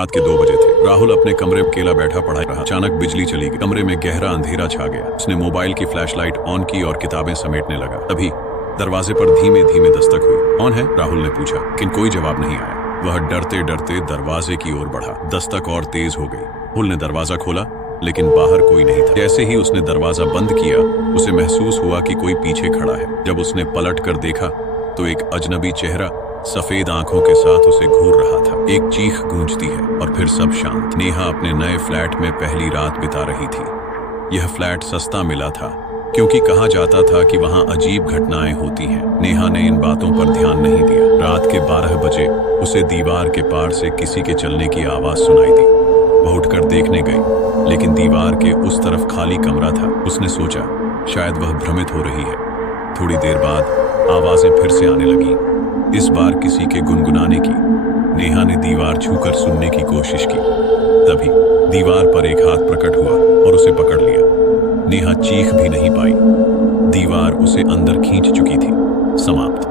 रात के 2 बजे थे। राहुल अपने कमरे में अकेला बैठा पढ़ा रहा। अचानक बिजली चली गई। कमरे में गहरा अंधेरा छा गया। उसने मोबाइल की फ्लैशलाइट ऑन की और किताबें समेटने लगा। तभी दरवाजे पर धीमे धीमे दस्तक हुई। कौन है? राहुल ने पूछा, लेकिन कोई जवाब नहीं आया। वह डरते डरते दरवाजे की ओर बढ़ा। दस्तक और तेज हो गई। राहुल ने दरवाजा खोला, लेकिन बाहर कोई नहीं था। जैसे ही उसने दरवाजा बंद किया, उसे महसूस हुआ कि कोई पीछे खड़ा है। जब उसने पलट कर देखा तो एक अजनबी चेहरा सफेद आंखों के साथ उसे घूर रहा था। एक चीख गूंजती है और फिर सब शांत। नेहा अपने नए फ्लैट में पहली रात बिता रही थी। यह फ्लैट सस्ता मिला था, क्योंकि कहा जाता था कि वहां अजीब घटनाएं होती हैं। नेहा ने इन बातों पर ध्यान नहीं दिया। रात के 12 बजे उसे दीवार के पार से किसी के चलने की आवाज सुनाई दी। वह उठकर देखने गई, लेकिन दीवार के उस तरफ खाली कमरा था। उसने सोचा शायद वह भ्रमित हो रही है। थोड़ी देर बाद आवाजें फिर से आने लगी, इस बार किसी के गुनगुनाने की। नेहा ने दीवार छूकर सुनने की कोशिश की। तभी दीवार पर एक हाथ प्रकट हुआ और उसे पकड़ लिया। नेहा चीख भी नहीं पाई। दीवार उसे अंदर खींच चुकी थी। समाप्त।